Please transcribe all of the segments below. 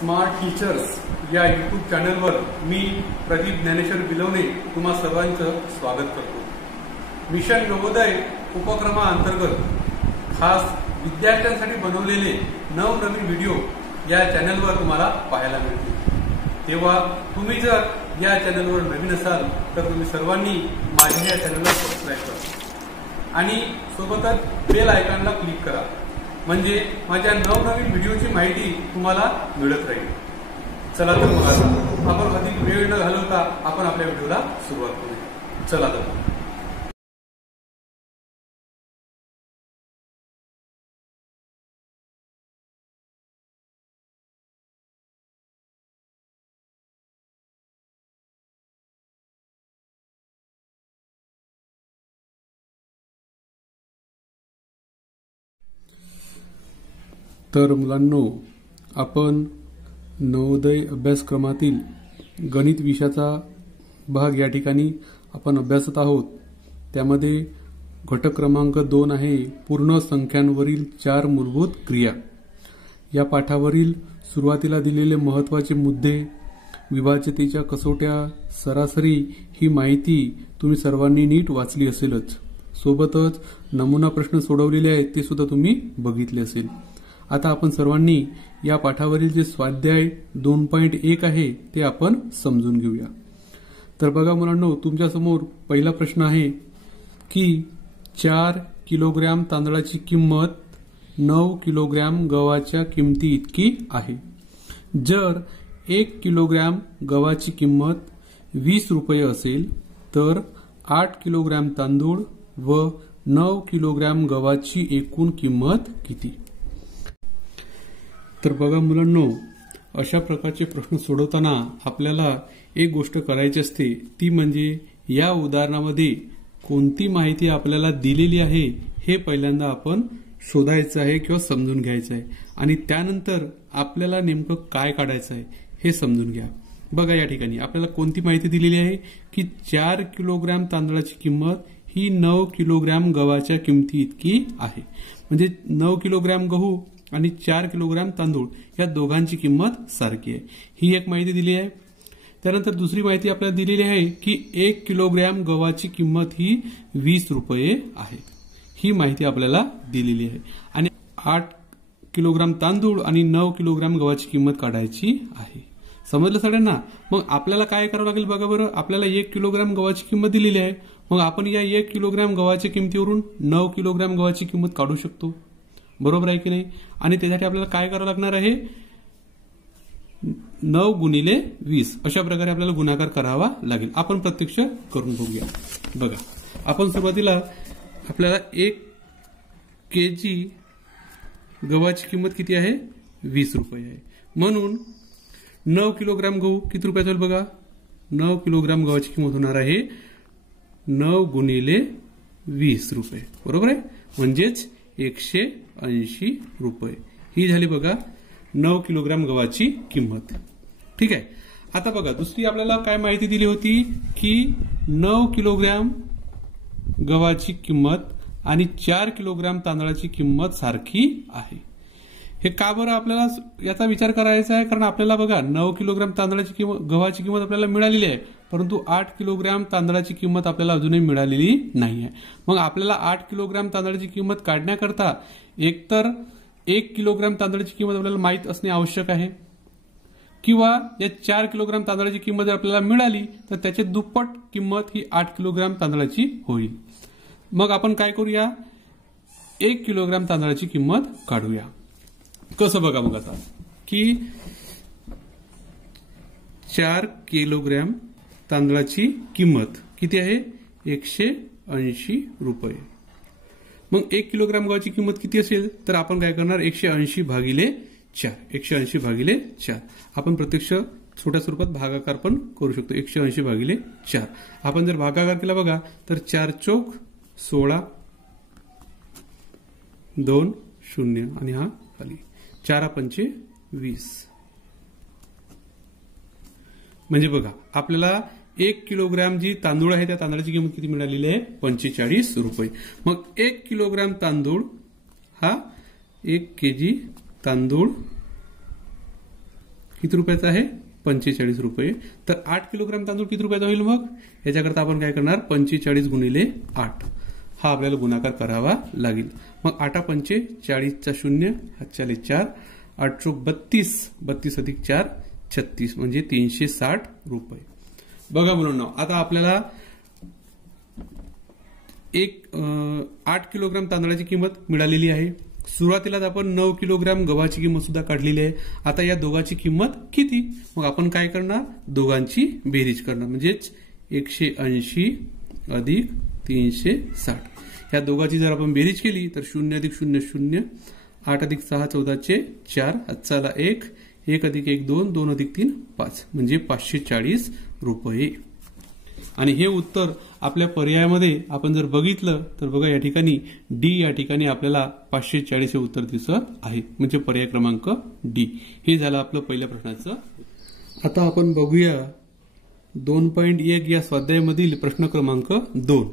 Smart teachers या YouTube चॅनलवर मी प्रदीप ज्ञानेश्वर बिलवणे तुम्हा सर्वांचं स्वागत करतो। मिशन नवोदय उपक्रमाअंतर्गत खास विद्यार्थ्यांसाठी बनवलेले नवनवीन व्हिडिओ या चॅनलवर तुम्हाला पाहायला मिळतील। तेव्हा तुम्ही जर या चॅनलवर नवीन असाल तर तुम्ही सर्वांनी माझ्या या चॅनलला सबस्क्राइब करा आणि सोबतच बेल आयकॉनला क्लिक करा, म्हणजे माझ्या नवनवीन व्हिडिओची माहिती तुम्हाला मिळत राहील। चला तर मग आपण अधिक वेळ न घालवता आपण आपल्या व्हिडिओला सुरुवात करूया। चला तर मुलांनो, आपण नवोदय अभ्यासक्रमातील गणित विषयाचा भाग या ठिकाणी आपण अभ्यासत आहोत। त्यामध्ये घटक क्रमांक 2 आहे पूर्ण संख्यांवरील 4 मूलभूत क्रिया। या पाठावरील सुरुवातीला दिलेले महत्त्वाचे मुद्दे, विभाज्यतेच्या कसोट्या, सरासरी ही माहिती तुम्ही सर्वांनी नीट वाचली असेलच। सोबतच नमुना प्रश्न सोडवलेले आहेत ते सुद्धा तुम्ही बघितले असेल। आता आपण सर्वांनी या पाठावरील जे स्वाध्याय 2.1 आहे ते आपण समजून घेऊया। तर बघा मुलांनो, तुमच्या समोर पहिला प्रश्न आहे की 4 किलोग्रॅम तांदळाची किंमत 9 किलोग्रॅम गव्हाच्या किमती इतकी आहे। जर 1 किलोग्रॅम गव्हाची किंमत 20 रुपये असेल तर 8 किलोग्रॅम तांदूळ व 9 किलोग्रॅम गव्हाची एकूण किंमत किती? तर बघा मुलांनो, अशा प्रकारचे प्रश्न सोडवताना आपल्याला एक गोष्ट करायची असते, ती म्हणजे या उदाहरणामध्ये कोणती माहिती आपल्याला दिलेली आहे हे पहिल्यांदा आपण शोधायचं आहे किंवा समजून घ्यायचं आहे आणि त्यानंतर आपल्याला नेमकं काय काढायचं आहे हे समजून घ्या। बघा, या ठिकाणी आपल्याला कोणती माहिती दिलेली आहे की 4 किलोग्रॅम तांदळाची किंमत ही 9 किलोग्रॅम गव्हाच्या किमती इतकी आहे। म्हणजे 9 किलोग्रॅम गहू आणि 4 किलोग्रॅम तांदूळ या दोघांची किंमत सारखी आहे, ही एक माहिती दिली आहे। त्यानंतर दुसरी माहिती आपल्याला दिलेली आहे की 1 किलोग्रॅम गव्हाची किंमत ही 20 रुपये आहे, ही माहिती आपल्याला दिलेली आहे। आणि 8 किलोग्रॅम तांदूळ आणि 9 किलोग्रॅम गव्हाची किंमत काढायची आहे। समजलं सगळ्यांना? मग आपल्याला काय करावं लागेल बघा बरं, आपल्याला 1 किलोग्रॅम गव्हाची किंमत दिलेली आहे, मग आपण या 1 किलोग्रॅम गव्हाच्या किमतीवरून 9 किलोग्रॅम गव्हाची किंमत काढू शकतो, बरोबर आहे की नाही? आणि त्यासाठी आपल्याला काय करावं लागणार आहे, 9 गुणिले 20 अशा प्रकारे आपल्याला गुणाकार करावा लागेल। आपण प्रत्यक्ष करून बघूया। बघा, आपण सुरुवातीला आपल्याला 1 केजी गव्हाची किंमत किती आहे, 20 रुपये आहे, म्हणून 9 किलोग्रॅम गहू किती रुपयाचा होईल बघा, 9 किलोग्रॅम गव्हाची किंमत होणार आहे 9 गुणिले 20 रुपये, बरोबर आहे, म्हणजेच 180 रुपये ही झाली बघा 9 किलोग्रॅम गव्हाची किंमत। ठीक आहे। आता बघा, दुसरी आपल्याला काय माहिती दिली होती की 9 किलोग्रॅम गव्हाची किंमत आणि 4 किलोग्रॅम तांदळाची किंमत सारखी आहे। हे का बरं आपल्याला याचा विचार करायचा आहे, कारण आपल्याला बघा 9 किलोग्रॅम तांदळाची किंमत गव्हाची किंमत आपल्याला मिळालेली आहे, परंतु 8 किलोग्रॅम तांदळाची किंमत आपल्याला अजूनही मिळालेली नाही आहे। मग आपल्याला 8 किलोग्रॅम तांदळाची किंमत काढण्याकरता एकतर 1 किलोग्रॅम तांदळाची किंमत आपल्याला माहित असणे आवश्यक आहे, किंवा या 4 किलोग्रॅम तांदळाची किंमत जर आपल्याला मिळाली तर त्याची दुप्पट किंमत ही 8 किलोग्रॅम तांदळाची होईल। मग आपण काय करूया, 1 किलोग्रॅम तांदळाची किंमत काढूया। कसं बघा मग आता की 4 किलोग्रॅम तांदळाची किंमत किती आहे, 180 रुपये। मग 1 किलोग्रॅम गव्हाची किंमत किती असेल तर आपण काय करणार, 180 भागिले 4, 180 भागिले 4 आपण प्रत्यक्ष छोट्या स्वरूपात भागाकार पण करू शकतो। 180 भागिले 4 आपण जर भागाकार केला बघा तर 4 चौक 16, 2 0 आणि हा खाली 4 पंचे 20, म्हणजे बघा आपल्याला 1 किलोग्रॅम जी तांदूळ आहे त्या तांदळाची किंमत किती मिळालेली आहे, 45 रुपये। मग 1 किलोग्रॅम तांदूळ हा 1 केजी तांदूळ किती रुपयाचा आहे 45 रुपये. तर 8 किलोग्राम तांदूळ किती रुपयाचा होईल मग? याच्याकरता आपण काय करणार 45 गुणिले 8 हा आपल्याला गुणाकार करावा लागेल. मग 8 पंचे 40चा 0 हातच्याले 4 8 चोक 32 32 अधिक 4 36 म्हणजे 360 रुपये. बघा मुलांनो आता आपल्याला 8 किलोग्राम तांदळाची किंमत मिळालेली आहे. सुरुवातीलाच आपण 9 किलोग्राम गव्हाची किंमत सुद्धा काढलेली आहे. आता या दोघांची किंमत किती? मग आपण काय करणार दोघांची बेरीज करणार म्हणजेच 180 अधिक 360. या दोघांची जर आपण बेरीज केली तर 0 अधिक 0 0 8 अधिक 6 14चे 4 हातचाला 1 1 अधिक 1 2 2 अधिक 3 5 म्हणजे 540 रुपये. आणि हे उत्तर आपल्या पर्यायामध्ये आपण जर बघितलं तर बघा या ठिकाणी डी या ठिकाणी आपल्याला 540 हे उत्तर दिसत आहे म्हणजे पर्याय क्रमांक डी. हे झालं आपलं पहिल्या प्रश्नाचं. आता आपण बघूया 2.1 या स्वाध्यायामधील प्रश्न क्रमांक 2.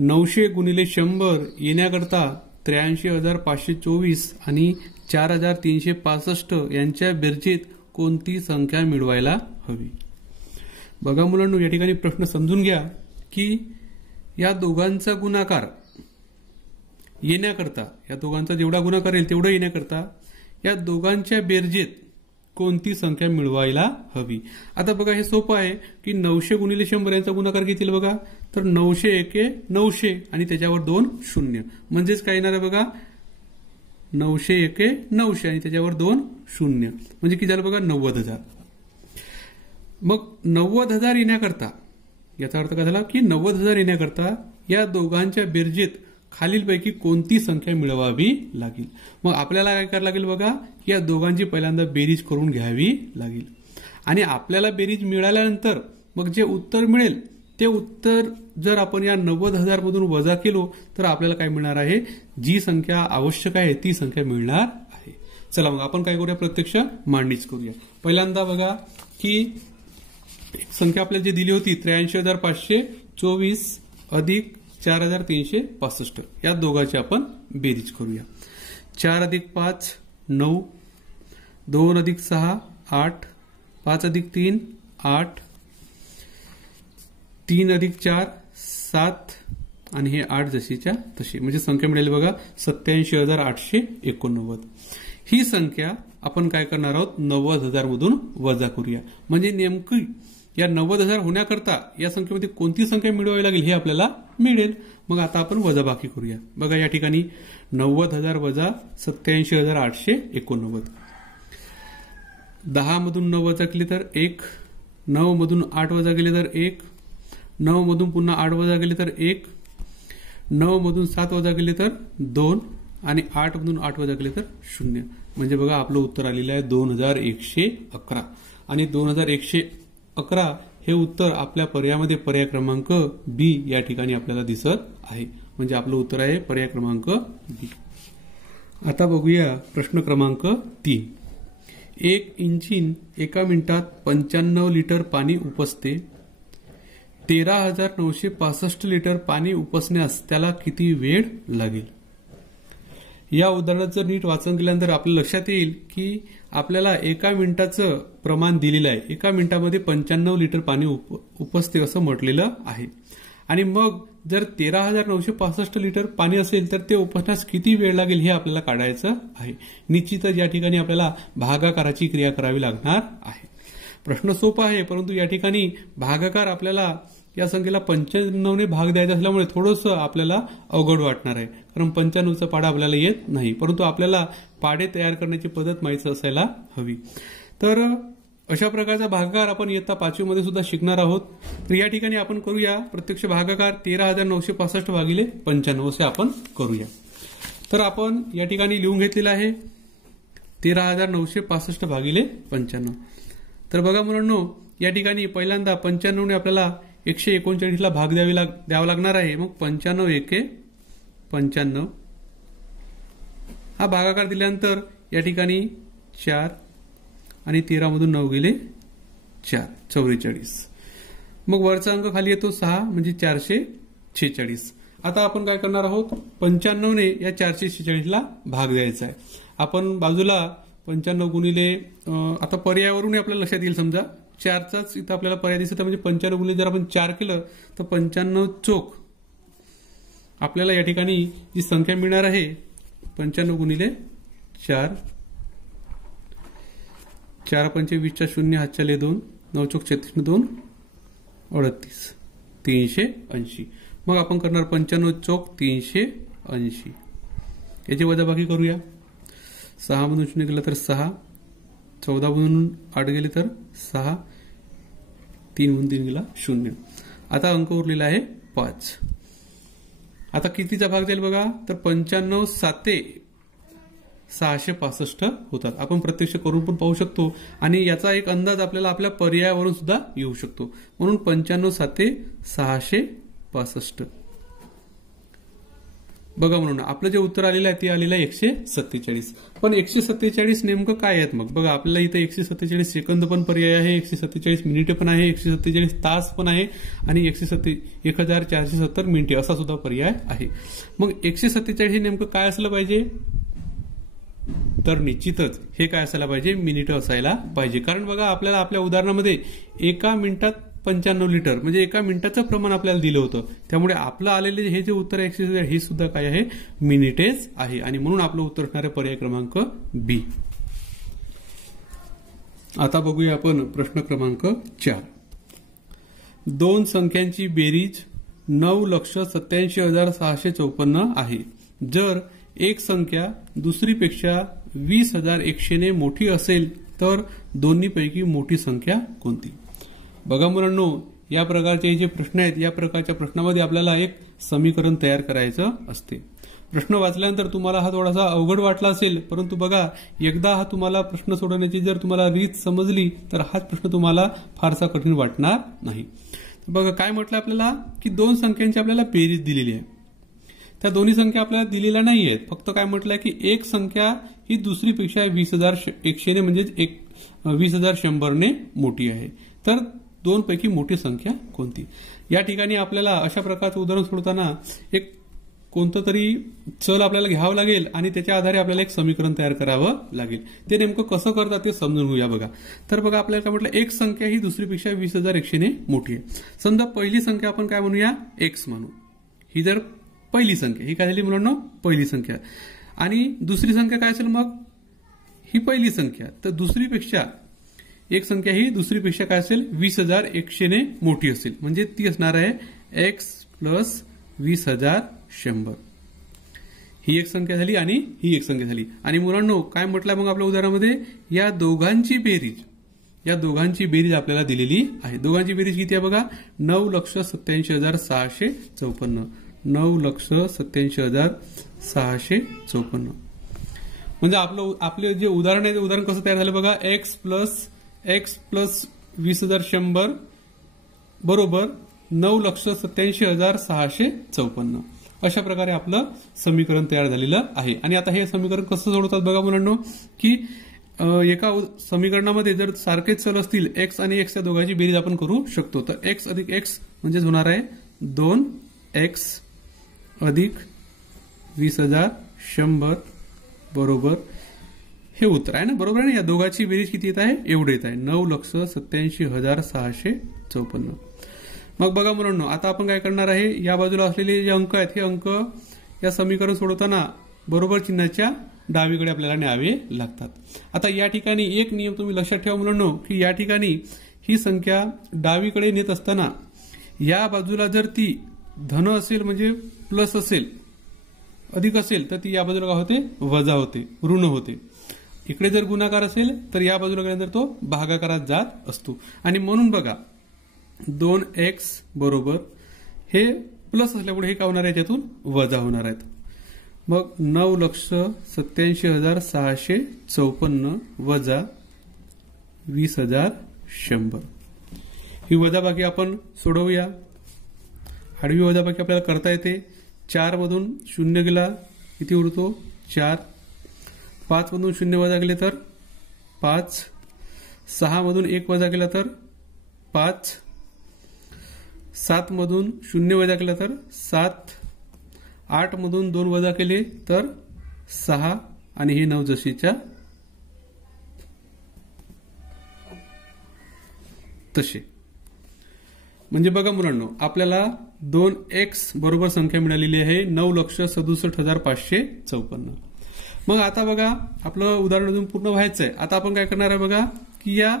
900 गुणिले 100 येण्याकरता 83,524 आणि 4,365 यांच्या बेरजेत कोणती संख्या मिळवायला हवी? बघा मुलांनो या ठिकाणी प्रश्न समजून घ्या की या दोघांचा गुणाकार येण्याकरता या दोघांचा जेवढा गुणाकार येईल तेवढं येण्याकरता या दोघांच्या बेरजेत कोणती संख्या मिळवायला हवी? आता बघा हे सोपं आहे की 900 गुणिले 100 यांचा गुणाकार किती बघा तर 900 एके 900 आणि त्याच्यावर 2 शून्य म्हणजेच काय येणार आहे बघा 900 एके 900 आणि त्याच्यावर 2 शून्य म्हणजे किती झालं बघा 90,000. मग 90,000 येण्याकरता याचा अर्थ काय झाला की 90,000 येण्याकरता या दोघांच्या बेरजेत खालीलपैकी कोणती संख्या मिळवावी लागेल? मग आपल्याला काय करावं लागेल बघा या दोघांची पहिल्यांदा बेरीज करून घ्यावी लागेल आणि आपल्याला बेरीज मिळाल्यानंतर मग जे उत्तर मिळेल ते उत्तर जर आपण या 90,000 मधून वजा केलो तर आपल्याला काय मिळणार आहे जी संख्या आवश्यक आहे ती संख्या मिळणार आहे. चला मग आपण काय करूया प्रत्यक्ष मांडणीच करूया. पहिल्यांदा बघा की संख्या आपल्याला जी दिली होती 83,524 अधिक 4,365 या दोघांची आपण बेरीज करूया. 4 अधिक 5 9 2 अधिक 6 8 5 अधिक 3 8 3 अधिक 4 7 आणि हे 8 जशीच्या तशी म्हणजे संख्या मिळेल बघा 87,889. ही संख्या आपण काय करणार आहोत 90,000 मधून वजा करूया म्हणजे नेमकी या 90,000 होण्याकरता या संख्येमध्ये कोणती संख्या मिळवावी लागेल हे आपल्याला मिळेल. मग आता आपण वजाबाकी करूया. बघा या ठिकाणी 90,000 वजा 87,889. 10 मधून 9 वजा केले तर 1 9 मधून 8 वजा केले तर 1 9 मधून पुन्हा 8 वजा केले तर 1 9 मधून 7 वजा केले तर 2 आणि 8 मधून 8 वजा केले तर 0 म्हणजे बघा आपलं उत्तर आलेलं आहे 2111 आणि 2111 हे उत्तर आपल्या पर्यायामध्ये पर्याय क्रमांक बी या ठिकाणी आपल्याला दिसत आहे म्हणजे आपलं उत्तर आहे पर्याय क्रमांक बी. आता बघूया प्रश्न क्रमांक 3. एक इंजिन एका मिनिटात 95 लिटर पाणी उपसते. 13,965 लिटर पाणी उपसण्यास त्याला किती वेळ लागेल? या उदाहरणाचं जर नीट वाचन केल्यानंतर आपल्या लक्षात येईल की आपल्याला एका मिनिटाचं प्रमाण दिलेलं आहे. एका मिनिटामध्ये 95 लिटर पाणी उपसते असं म्हटलेलं आहे आणि मग जर 13,965 लिटर पाणी असेल तर ते उपसण्यास किती वेळ लागेल हे आपल्याला काढायचं आहे. निश्चितच या ठिकाणी आपल्याला भागाकाराची क्रिया करावी लागणार आहे. प्रश्न सोपा आहे परंतु या ठिकाणी भागाकार आपल्याला या संख्येला 95 ने भाग द्यायचा असल्यामुळे थोडंसं आपल्याला अवघड वाटणार आहे कारण 95चा पाडा आपल्याला येत नाही परंतु आपल्याला पाडे तयार करण्याची पद्धत माहिती असायला हवी. तर अशा प्रकारचा भागाकार आपण इयत्ता 5वी मध्ये सुद्धा शिकणार आहोत. तर या ठिकाणी आपण करूया प्रत्यक्ष भागाकार 13,965 भागिले 95 असे आपण करूया. तर आपण या ठिकाणी लिहून घेतलेलं आहे 13,965 भागिले 95. तर बघा मुलांनो या ठिकाणी पहिल्यांदा 95 ने आपल्याला 139 ला भाग द्यावा लागणार आहे. मग 95 एके 95 हा भागाकार दिल्यानंतर या ठिकाणी 4 आणि 13 मधून 9 गेले 4 44. मग वरचा अंक खाली येतो 6 म्हणजे 446. आता आपण काय करणार आहोत 95 ने या 446 ला भाग द्यायचा आहे. आपण बाजूला 95 गुणिले आता पर्यायावरून आपल्याला लक्षात येईल, समजा 4चाच इथं आपल्याला पर्याय दिसत म्हणजे 95 गुणिले जर आपण 4 केलं तर 95 चोक आपल्याला या ठिकाणी जी संख्या मिळणार आहे 95 गुणिले 4, 4 पंचे 20च्या 0 हातच्या ले 2, 9 चोक 36 2 38, 380. मग आपण करणार 95 चोक 380. याची वजाबाकी करूया. 6 मधून 0 गेला तर 6, 14 मधून 8 गेले तर 6, 3 मधून 3 गेला 0. आता अंक उरलेला आहे 5. आता कितीचा भाग जाईल बघा, तर 95 साते 665 होतात. आपण प्रत्यक्ष करून पण पाहू शकतो आणि याचा एक अंदाज आपल्याला आपल्या पर्यायावरून सुद्धा येऊ शकतो. म्हणून 95 साते 665. बघा, म्हणून आपलं जे उत्तर आलेलं आहे ते आलेलं आहे 147. पण 147 नेमकं काय आहेत मग बघा, आपल्याला इथे 147 सेकंद पण पर्याय आहे, 147 मिनिटे पण आहे, 147 तास पण आहे आणि 1470 मिनिटे असा सुद्धा पर्याय आहे. मग 147 हे नेमकं काय असलं पाहिजे, तर निश्चितच हे काय असायला पाहिजे, मिनिटं असायला पाहिजे. कारण बघा आपल्याला आपल्या उदाहरणामध्ये एका मिनिटात 95 लिटर म्हणजे एका मिनिटाचं प्रमाण आपल्याला दिलं होतं. त्यामुळे आपलं आलेले हे जे उत्तर आहे 147 हे सुद्धा काय आहे, मिनिटेच आहे आणि म्हणून आपलं उत्तर असणार आहे पर्याय क्रमांक बी. आता बघूया आपण प्रश्न क्रमांक 4. 2 संख्यांची बेरीज 9,87,654 आहे. जर एक संख्या दुसरीपेक्षा 20,100 ने मोठी असेल तर दोन्हीपैकी मोठी संख्या कोणती. बघा मुलांनो, या प्रकारचे जे प्रश्न आहेत या प्रकारच्या प्रश्नामध्ये आपल्याला एक समीकरण तयार करायचं असते. प्रश्न वाचल्यानंतर तुम्हाला हा थोडासा अवघड वाटला असेल, परंतु बघा एकदा हा तुम्हाला प्रश्न सोडवण्याची जर तुम्हाला रीत समजली तर हाच प्रश्न तुम्हाला फारसा कठीण वाटणार नाही. बघा काय म्हटलं आपल्याला की 2 संख्यांची आपल्याला बेरीज दिलेली आहे. त्या दोन्ही संख्या आपल्याला दिलेल्या नाही आहेत. फक्त काय म्हटलंय की एक संख्या ही दुसरीपेक्षा 20,100 ने म्हणजे 20,100 ने मोठी आहे. तर 2 पैकी मोठी संख्या कोणती. या ठिकाणी आपल्याला अशा प्रकारचं उदाहरण सोडताना एक कोणतं तरी चल आपल्याला घ्यावं लागेल आणि त्याच्या आधारे आपल्याला एक समीकरण तयार करावं लागेल. ते नेमकं कसं करतात ते समजून घेऊया. बघा, तर बघा आपल्याला काय म्हटलं, एक संख्या ही दुसरीपेक्षा 20,100 ने मोठी आहे. समजा पहिली संख्या आपण काय म्हणूया, एक्स म्हणू. ही जर पहिली संख्या, ही काय झाली मुलांना, पहिली संख्या. आणि दुसरी संख्या काय असेल मग, ही पहिली संख्या. तर दुसरीपेक्षा एक संख्या ही दुसरीपेक्षा काय असेल, 20,100 ने मोठी असेल. म्हणजे ती असणार आहे एक्स प्लस 20,100. ही एक संख्या झाली आणि ही एक संख्या झाली. आणि मुलांनो काय म्हटलं मग आपल्या उदाहरणामध्ये, या दोघांची बेरीज आपल्याला दिलेली आहे. दोघांची बेरीज किती आहे बघा, 9,87,654. 9,87,654. म्हणजे आपले जे उदाहरण आहे ते उदाहरण कसं तयार झालं बघा, एक्स प्लस 20,100 बरोबर 9,87,654. अशा प्रकारे आपलं समीकरण तयार झालेलं आहे. आणि आता हे समीकरण कसं सोडवतात बघा मुलांनो, की एका समीकरणामध्ये जर सारखेच चल असतील एक्स आणि एक्स या दोघांची बेरीज आपण करू शकतो. तर एक्स अधिक एक्स म्हणजे होणार आहे 2x अधिक 20,100 बरोबर हे उत्तर आहे ना, बरोबर आहे ना. या दोघांची बेरीज किती येत आहे, एवढे येत आहे 9,87,654. मग बघा मुलांनो, आता आपण काय करणार आहे, या बाजूला असलेले जे अंक आहेत हे अंक या समीकरण सोडवताना बरोबर चिन्हाच्या डावीकडे आपल्याला न्यावे लागतात. आता या ठिकाणी एक नियम तुम्ही लक्षात ठेवा मुलांनो, की या ठिकाणी ही संख्या डावीकडे नेत असताना या बाजूला जर ती धन असेल म्हणजे प्लस असेल, अधिक असेल तर ती या बाजूला काय होते, वजा होते, ऋण होते. इकडे जर गुणाकार असेल तर या बाजूला गेल्यानंतर तो भागाकारात जात असतो. आणि म्हणून बघा 2x बरोबर हे प्लस असल्यामुळे हे काय होणार आहे, त्यातून वजा होणार आहेत. मग 9,87,654 वजा 20,100. ही वजाबाकी आपण सोडवूया. आडवी वजाबाकी आपल्याला करता येते. 4 मधून 0 गेला किती उरतो, 4. 5 मधून 0 वजा केले तर 5. 6 मधून 1 वजा केला तर 5. 7 मधून 0 वजा केला तर 7. 8 मधून 2 वजा केले तर 6 आणि हे 9 जशीच्या तसे. म्हणजे बघा मुलांनो, आपल्याला 2x बरोबर संख्या मिळालेली आहे 9,67,554. मग आता बघा आपलं उदाहरण अजून पूर्ण व्हायचं आहे. आता आपण काय करणार आहे बघा, की या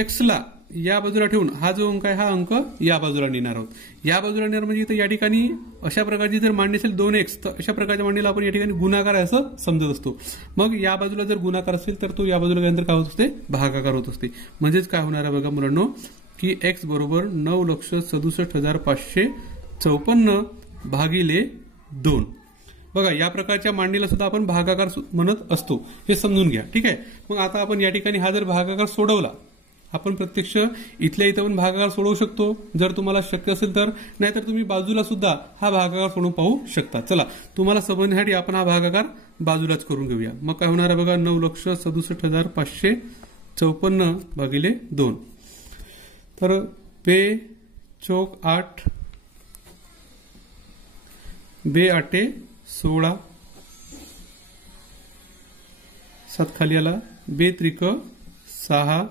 x ला या बाजूला ठेवून हा जो अंक आहे हा अंक या बाजूला नेणार आहोत. या बाजूला नेणार म्हणजे इथं या ठिकाणी अशा प्रकारची जर मांडणी असेल 2x, तर अशा प्रकारच्या मांडणीला आपण या ठिकाणी गुणाकार आहे असं समजत असतो. मग या बाजूला जर गुणाकार असेल तर तो या बाजूला गेल्यानंतर काय होत असते, भागाकार होत असते. म्हणजेच काय होणार आहे बघा मुलांनो, की x बरोबर 9,67,554 भागिले 2. बघा या प्रकारच्या मांडणीला सुद्धा आपण भागाकार म्हणत असतो, हे समजून घ्या. ठीक आहे. मग आता आपण या ठिकाणी हा जर भागाकार सोडवला, आपण प्रत्यक्ष इथल्या इथं पण भागाकार सोडवू शकतो जर तुम्हाला शक्य असेल तर, नाहीतर तुम्ही बाजूला सुद्धा हा भागाकार सोडवून पाहू शकता. चला, तुम्हाला समजण्यासाठी आपण हा भागाकार बाजूलाच करून घेऊया. मग काय होणार आहे बघा, 9,67,554 भागिले 2. तर 2 चौक 8, 2 आठे 16, 7 खाली आला, 2 त्रिक 6,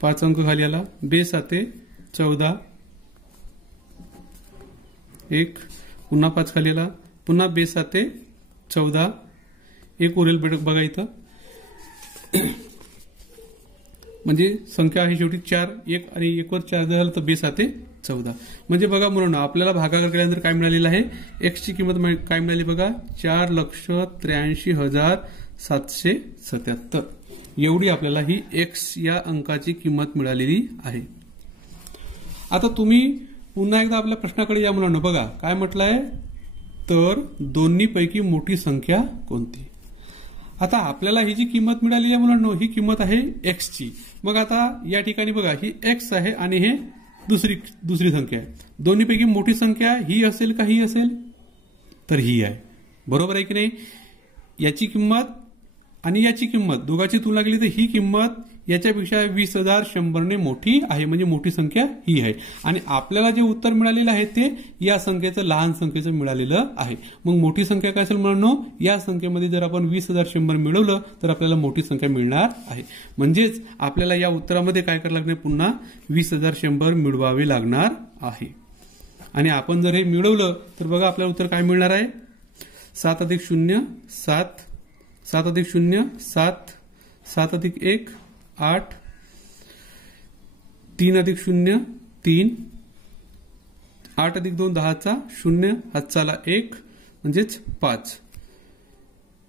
5 अंक खाली आला, 2 साते 14, 1 पुन्हा 5 खाली आला, पुन्हा 2 साते 14, 1 उरेल बघा इथं. म्हणजे संख्या आहे शेवटी 4, 1 आणि 1 वर 4 झालं तर 2 साते 14. म्हणजे बघा मुलांनो, आपल्याला भागाकार केल्यानंतर काय मिळालेलं आहे, x ची किंमत काय मिळाली बघा, 4,83,777. एवढी आपल्याला ही x या अंकाची किंमत मिळालेली आहे. आता तुम्ही पुन्हा एकदा आपल्या प्रश्नाकडे या मुलांनो. बघा काय म्हटलंय, तर दोन्हीपैकी मोठी संख्या कोणती. आता आपल्याला ही जी किंमत मिळाली आहे मुलांनो, ही किंमत आहे x ची. मग आता या ठिकाणी बघा ही x आहे आणि हे दुसरी संख्या आहे. दोन्हीपैकी मोठी संख्या ही असेल का ही असेल, तर ही आहे. बरोबर आहे की नाही. याची किंमत आणि याची किंमत दोघांची तुलना केली तर ही किंमत याच्यापेक्षा 20,100 ने मोठी आहे. म्हणजे मोठी संख्या ही आहे. आणि आपल्याला जे उत्तर मिळालेलं आहे ते या संख्येचं लहान संख्येचं मिळालेलं आहे. मग मोठी संख्या काय असेल म्हणून, या संख्येमध्ये जर आपण 20,100 मिळवलं तर आपल्याला मोठी संख्या मिळणार आहे. म्हणजेच आपल्याला या उत्तरामध्ये काय करावं लागणार, पुन्हा 20,100 मिळवावे लागणार आहे. आणि आपण जर हे मिळवलं तर बघा आपल्याला उत्तर काय मिळणार आहे, 7 अधिक 0 7, 7 अधिक 0 7, 7 अधिक 1 8, 3 अधिक 0 3, 8 अधिक 2 10चा 0, हातचाला 1 म्हणजेच 5.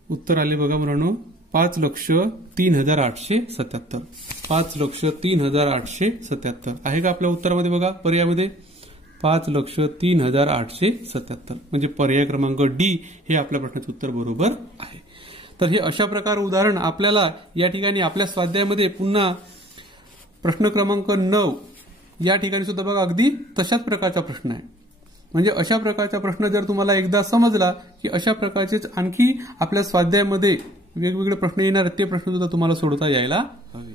उत्तर आले बघा मुलांनो 5,03,877. 5,03,877 आहे का आपल्या उत्तरामध्ये. बघा पर्यायामध्ये 5,03,877 म्हणजे पर्याय क्रमांक डी हे आपल्या प्रश्नाचं उत्तर बरोबर आहे. तर हे अशा प्रकार उदाहरण आपल्याला या ठिकाणी आपल्या स्वाध्यायामध्ये पुन्हा प्रश्न क्रमांक 9 या ठिकाणी सुद्धा बघा अगदी तशाच प्रकारचा प्रश्न आहे. म्हणजे अशा प्रकारचा प्रश्न जर तुम्हाला एकदा समजला की अशा प्रकारचेच आणखी आपल्या स्वाध्यायामध्ये वेगवेगळे प्रश्न येणार, ते प्रश्न सुद्धा तुम्हाला सोडवता यायला हवे.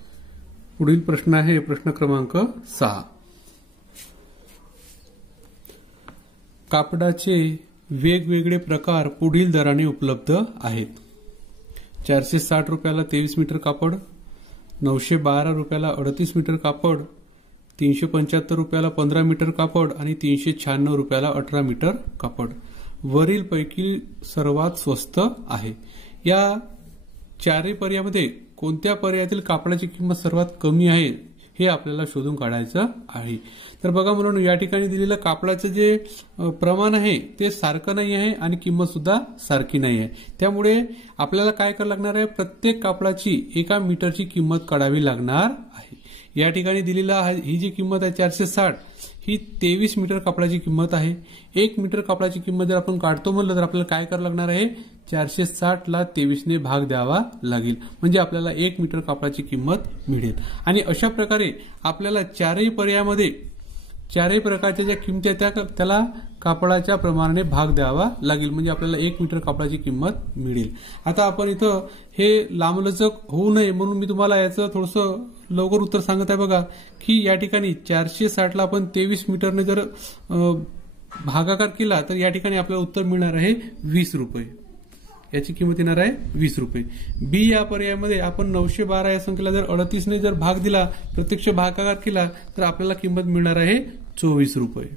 पुढील प्रश्न आहे प्रश्न क्रमांक 6. कापडाचे वेगवेगळे प्रकार पुढील दराने उपलब्ध आहेत. 460 रुपयाला 23 मीटर कापड, 912 रुपयाला 38 मीटर कापड, 375 रुपयाला 15 मीटर कापड आणि 396 रुपयाला 18 मीटर कापड. वरील पैकी सर्वात स्वस्त आहे. या चारही पर्यायामध्ये कोणत्या पर्यायातील कापडाची किंमत सर्वात कमी आहे हे आपल्याला शोधून काढायचं आहे. तर बघा मुलांनो, या ठिकाणी दिलेलं कापडाचं जे प्रमाण आहे ते सारखं नाही आहे आणि किंमत सुद्धा सारखी नाही आहे. त्यामुळे आपल्याला काय करावं लागणार आहे, प्रत्येक कापडाची 1 मीटरची किंमत काढावी लागणार आहे. या ठिकाणी दिलेला ही जी किंमत आहे 460 ही 23 मीटर कापडाची किंमत आहे. 1 मीटर कापडाची किंमत जर आपण काढतो म्हणलं तर आपल्याला काय करावं लागणार आहे, 460 ला 23 ने भाग द्यावा लागेल. म्हणजे आपल्याला 1 मीटर कापडाची किंमत मिळेल. आणि अशा प्रकारे आपल्याला चारही पर्यायामध्ये चारही प्रकारच्या ज्या किमती आहेत त्याला कापडाच्या प्रमाणाने भाग द्यावा लागेल. म्हणजे आपल्याला 1 मीटर कापडाची किंमत मिळेल. आता आपण इथं हे लांबलचक होऊ नये म्हणून मी तुम्हाला याचं थोडंसं लवकर उत्तर सांगत आहे. बघा की या ठिकाणी 460 ला आपण 23 मीटरने जर भागाकार केला तर या ठिकाणी आपल्याला उत्तर मिळणार आहे 20 रुपये. याची किंमत येणार आहे 20 रुपये. बी या पर्यायामध्ये आपण 912 या संख्येला जर 38ने जर भाग दिला, प्रत्यक्ष भागाकार केला, तर आपल्याला किंमत मिळणार आहे 24 रुपये.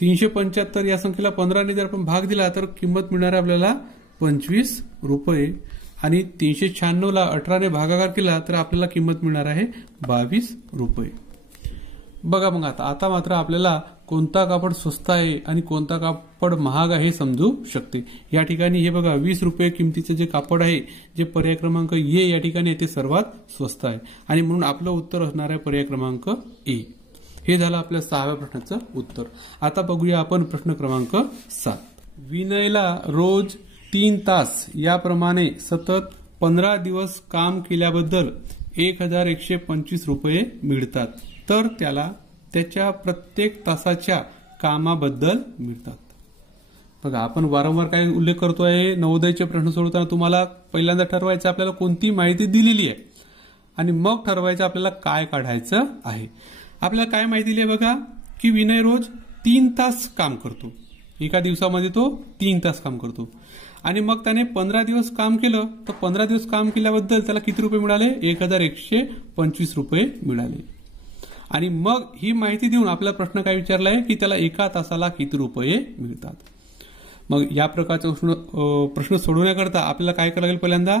375 या संख्येला 15ने जर आपण भाग दिला तर किंमत मिळणार आहे आपल्याला 25 रुपये. आणि 396 ला 18ने भागाकार केला तर आपल्याला किंमत मिळणार आहे 22 रुपये. बघा मग आता मात्र आपल्याला कोणता कापड स्वस्त आहे आणि कोणता कापड महाग आहे हे समजू शकते. या ठिकाणी हे बघा 20 रुपये किमतीचे जे कापड आहे, जे पर्याय क्रमांक ए या ठिकाणी आहे, ते सर्वात स्वस्त आहे आणि म्हणून आपलं उत्तर असणार आहे पर्याय क्रमांक ए. हे झालं आपल्या 6व्या प्रश्नाचं उत्तर. आता बघूया आपण प्रश्न क्रमांक 7. विनयला रोज 3 तास याप्रमाणे सतत 15 दिवस काम केल्याबद्दल 1125 रुपये मिळतात, तर त्याला त्याच्या प्रत्येक तासाच्या कामाबद्दल मिळतात. बघा आपण वारंवार काय उल्लेख करतोय, नवोदयचे प्रश्न सोडवताना तुम्हाला पहिल्यांदा ठरवायचं आपल्याला कोणती माहिती दिलेली आहे आणि मग ठरवायचं आपल्याला काय काढायचं आहे. आपल्याला काय माहिती दिली आहे बघा, की विनय रोज 3 तास काम करतो. एका दिवसामध्ये तो 3 तास काम करतो आणि मग त्याने 15 दिवस काम केलं, तर 15 दिवस काम केल्याबद्दल त्याला किती रुपये मिळाले? 1125 रुपये मिळाले. आणि मग ही माहिती देऊन आपल्याला प्रश्न काय विचारलाय, की त्याला एका तासाला किती रुपये मिळतात. मग या प्रकारचा प्रश्न सोडवण्याकरता आपल्याला काय करावं लागेल, पहिल्यांदा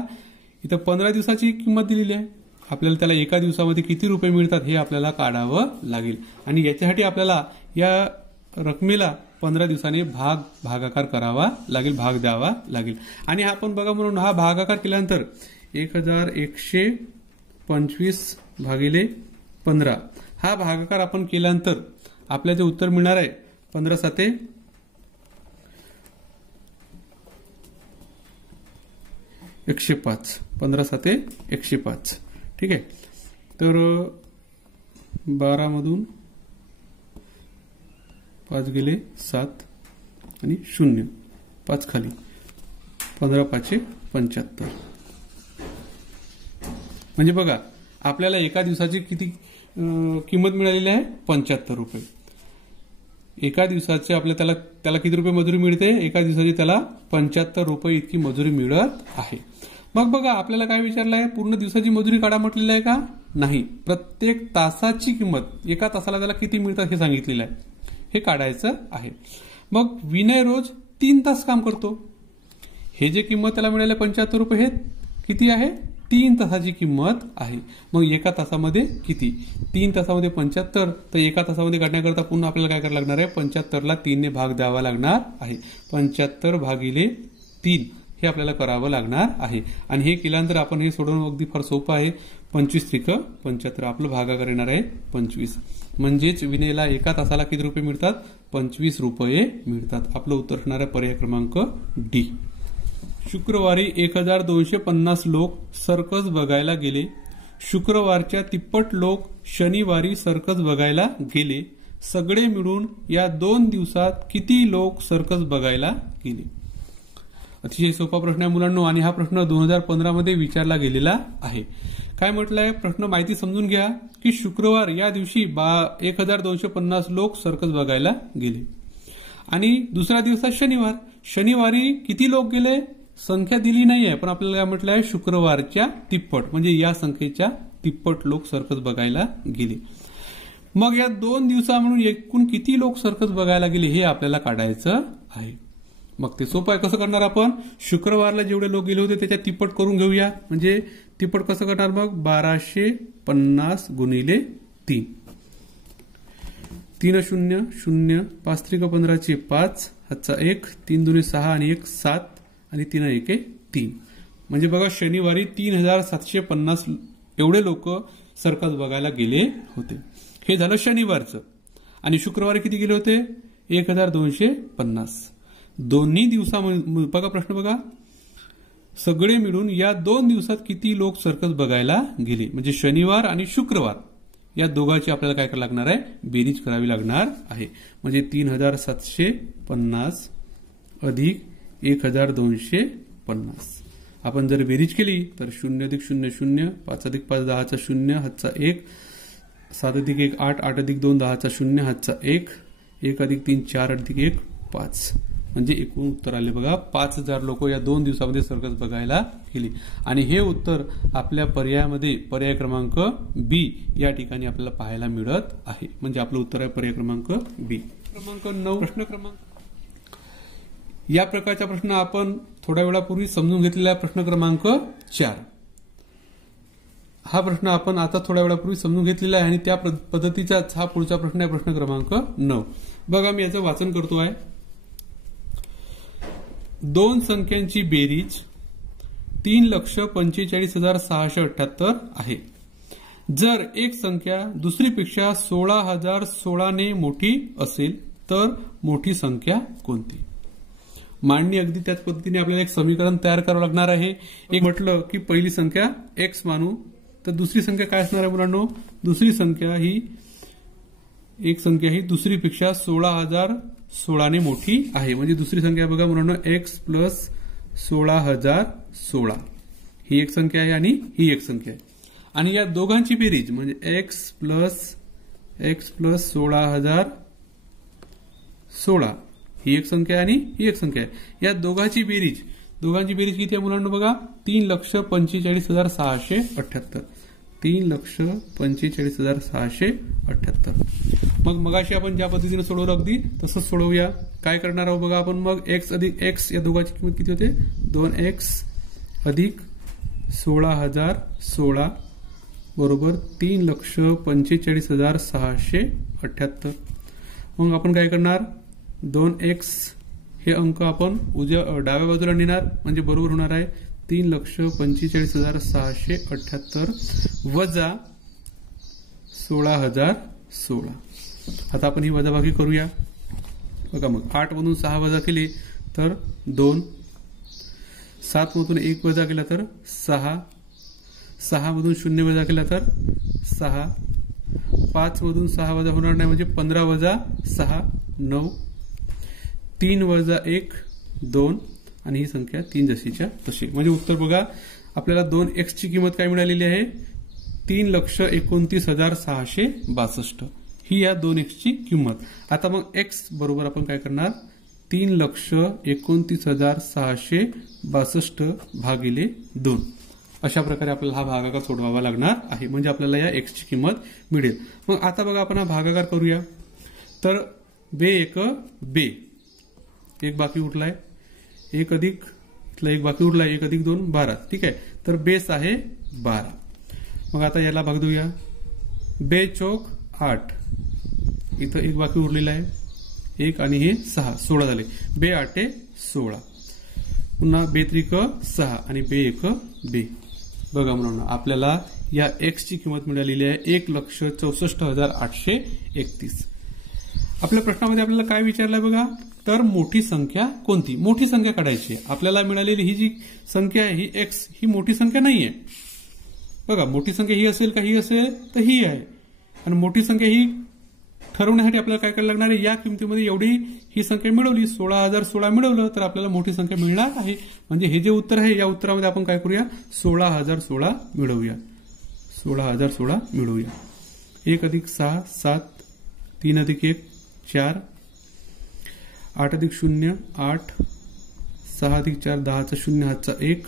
इथं 15 दिवसाची किंमत दिलेली आहे, आपल्याला त्याला एका दिवसामध्ये किती रुपये मिळतात हे आपल्याला काढावं लागेल. आणि याच्यासाठी आपल्याला या रकमेला 15 दिवसाने भागाकार करावा लागेल, भाग द्यावा लागेल. आणि आपण बघा म्हणून हा भागाकार केल्यानंतर 1125 भागिले 15 हा भागाकार आपण केल्यानंतर आपल्याला जे उत्तर मिळणार आहे 15 साते 105. 15 साते 105. ठीक आहे. तर 12 मधून 5 गेले 7 आणि 0 5 खाली 15 5 75. म्हणजे बघा आपल्याला एका दिवसाची किती किंमत मिळालेली आहे? 75 रुपये. एका दिवसाचे आपल्याला त्याला किती रुपये मजुरी मिळते? एका दिवसाची त्याला 75 रुपये इतकी मजुरी मिळत आहे. मग बघा आपल्याला काय विचारलं आहे, पूर्ण दिवसाची मजुरी काढा म्हटलेलं आहे का? नाही, प्रत्येक तासाची किंमत, एका तासाला त्याला किती मिळतात हे सांगितलेलं आहे, हे काढायचं आहे. मग विनय रोज 3 तास काम करतो, हे जे किंमत त्याला मिळाले 75 रुपये हे किती आहे? 3 तासाची किंमत आहे. मग एका तासामध्ये किती? 3 तासामध्ये 75, तर एका तासामध्ये काढण्याकरता पुन्हा आपल्याला काय करावं लागणार आहे? 75ला 3ने भाग द्यावा लागणार आहे. 75 भागिले 3 हे आपल्याला करावं लागणार आहे. आणि हे केल्यानंतर आपण हे सोडवणं अगदी फार सोपं आहे. 25 त्रिक 75 आपलं भागाकार येणार आहे 25. म्हणजेच विनयला एका तासाला किती रुपये मिळतात? 25 रुपये मिळतात. आपलं उत्तर असणार आहे पर्याय क्रमांक डी. शुक्रवारी 1250 लोक सर्कस बघायला गेले. शुक्रवारच्या तिप्पट लोक शनिवारी सर्कस बघायला गेले. सगळे मिळून या 2 दिवसात किती लोक सर्कस बघायला गेले? अतिशय सोपा प्रश्न आहे मुलांनो, आणि हा प्रश्न 2015 मध्ये विचारला गेलेला आहे. काय म्हटलंय प्रश्न माहिती समजून घ्या, की शुक्रवार या दिवशी 1250 लोक सर्कस बघायला गेले आणि दुसऱ्या दिवसात शनिवारी किती लोक गेले? संख्या दिली नाही आहे, पण आपल्याला काय म्हटलंय? शुक्रवारच्या तिप्पट, म्हणजे या संख्येच्या तिप्पट लोक सर्कस बघायला गेले. मग या 2 दिवसा म्हणून एकूण किती लोक सर्कस बघायला गेले हे आपल्याला काढायचं आहे. मग ते सोपं आहे. कसं करणार आपण? शुक्रवारला जेवढे लोक गेले होते त्याच्या तिप्पट करून घेऊया. म्हणजे तिप्पट कसं करणार? मग 1250 गुणिले 3. 3 0 0 5 त्रिक 15 5 हातचा 1 3 2 6 आणि 1 7 आणि 3 1 3. म्हणजे बघा शनिवारी 3750 एवढे लोक सर्कस बघायला गेले होते. हे झालं शनिवारचं. आणि शुक्रवारी किती गेले होते? 1250. दोन्ही दिवसामध्ये बघा प्रश्न बघा, सगळे मिळून या 2 दिवसात किती लोक सर्कस बघायला गेले? म्हणजे शनिवार आणि शुक्रवार या दोघांची आपल्याला काय करावं लागणार आहे? बेरीज करावी लागणार आहे. म्हणजे 3750 अधिक 1250. आपण जर बेरीज केली तर 0 अधिक 0 0 5 अधिक 5 10चा 0 हातचा 1 7 अधिक 1 8 8 अधिक 2 10चा 0 हातचा 1 1 अधिक 3 4 अधिक 1 5. म्हणजे एकूण उत्तर आले बघा 5000 लोक या 2 दिवसामध्ये सर्कस बघायला गेली. आणि हे उत्तर आपल्या पर्यायामध्ये पर्याय क्रमांक बी या ठिकाणी आपल्याला पाहायला मिळत आहे. म्हणजे आपलं उत्तर आहे पर्याय क्रमांक बी. क्रमांक 9 प्रश्न क्रमांक या प्रकारचा प्रश्न आपण थोड्या वेळापूर्वी समजून घेतलेला आहे. प्रश्न क्रमांक 4 हा प्रश्न आपण आता थोड्या वेळापूर्वी समजून घेतलेला आहे आणि त्या पद्धतीचाच हा पुढचा प्रश्न आहे. प्रश्न क्रमांक 9 बघा, मी याचं वाचन करतो आहे. 2 संख्यांची बेरीज 3,45,678 आहे. जर एक संख्या दुसरीपेक्षा 16,016 ने मोठी असेल तर मोठी संख्या कोणती? मांडणी अगदी त्याच पद्धतीने आपल्याला एक समीकरण तयार करावं लागणार आहे. एक म्हटलं की पहिली संख्या एक्स मानू, तर दुसरी संख्या काय असणार आहे मुलांनो? दुसरी संख्या ही एक संख्या ही दुसरीपेक्षा 16,016 ने मोठी आहे. म्हणजे दुसरी संख्या बघा मुलांनो एक्स प्लस 16,016 ही एक संख्या आहे आणि ही एक संख्या आहे. आणि या दोघांची बेरीज म्हणजे एक्स प्लस 16,016 ही एक संख्या आणि ही एक संख्या आहे. या दोघांची बेरीज किती आहे मुलांना बघा? 3,45,678. 3,45,678. मग मगाशी आपण ज्या पद्धतीने सोडवलं अगदी तसंच सोडवूया. काय करणार आहोत बघा आपण? मग एक्स अधिक एक्स या दोघांची किंमत किती होते? 2x अधिक 16,016 बरोबर 3,45,678. मग आपण काय करणार? 2x हे अंक आपण डाव्या बाजूला नेणार म्हणजे बरोबर होणार आहे 3,45,678 वजा 16,016. आता आपण ही वजाबाकी करूया. बघा मग 8 मधून 6 वजा केले तर 2, 7 मधून 1 वजा केला तर 6, 6 मधून 0 वजा केला तर 6, 5 मधून 6 वजा होणार नाही म्हणजे 15 वजा 6 9, 3 वजा 1 2 आणि ही संख्या 3 जशीच्या तशी. म्हणजे उत्तर बघा आपल्याला 2x ची किंमत काय मिळालेली आहे? 3,29,662 ही या 2x ची किंमत. आता मग x बरोबर आपण काय करणार? 3,29,662 भागिले 2 अशा प्रकारे आपल्याला हा भागाकार सोडवावा लागणार आहे. म्हणजे आपल्याला या x ची किंमत मिळेल. मग आता बघा आपण हा भागाकार करूया. तर बे एक बे एक बाकी उरलाय, 1 अधिक एक बाकी उरलाय 1 अधिक 2 12. ठीक आहे, तर बेस आहे 12. मग आता याला भाग देऊया. बे चौक 8, इथं 1 बाकी उरलेला आहे 1 आणि हे 6 16 झाले. बे 8 16, पुन्हा बे त्रिक 6 आणि बे एक बे. बघा म्हणून आपल्याला या x ची किंमत मिळालेली आहे 1,64,831. आपल्या प्रश्नामध्ये आपल्याला काय विचारलंय बघा? तर मोठी संख्या कोणती? मोठी संख्या काढायची. आपल्याला मिळालेली ही जी संख्या आहे ही x ही मोठी संख्या नाहीये. बघा मोठी संख्या ही असेल का ही असेल तर ही आहे. आणि मोठी संख्या ही ठरवण्यासाठी आपल्याला काय करायला लागणार आहे? या किमतीमध्ये एवढी ही संख्या मिळवली 16,016 मिळवलं तर आपल्याला मोठी संख्या मिळणार आहे. म्हणजे हे जे उत्तर आहे या उत्तरामध्ये आपण काय करूया? 16,016 मिळवूया. 16,016 मिळवूया. 1 अधिक 6 7, 3 अधिक 1 4, 8 अधिक 0 8, 6 अधिक 4 10चा 0 हातचा 1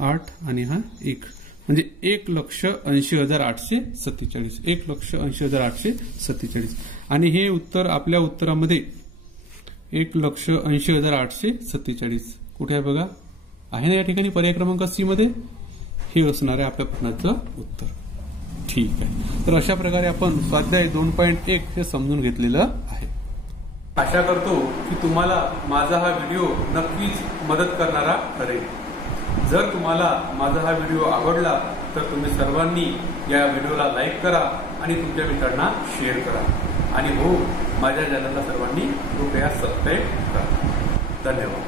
8 आणि हा 1 म्हणजे 1,80,847. 1,80,847 आणि हे उत्तर आपल्या उत्तरामध्ये 1,80,847 कुठे आहे बघा? आहे ना या ठिकाणी पर्याय क्रमांक सी मध्ये. हे असणार आहे आपल्या प्रश्नाचं उत्तर. ठीक आहे, तर अशा प्रकारे आपण स्वाध्याय 2.1 हे समजून घेतलेलं आहे. आशा करतो की तुम्हाला माझा हा व्हिडिओ नक्कीच मदत करणारा ठरेल. जर तुम्हाला माझा हा व्हिडिओ आवडला तर तुम्ही सर्वांनी या व्हिडिओला लाईक करा आणि तुमच्या मित्रांना शेअर करा. आणि हो, माझ्या चॅनलला सर्वांनी कृपया सबस्क्राईब करा. धन्यवाद.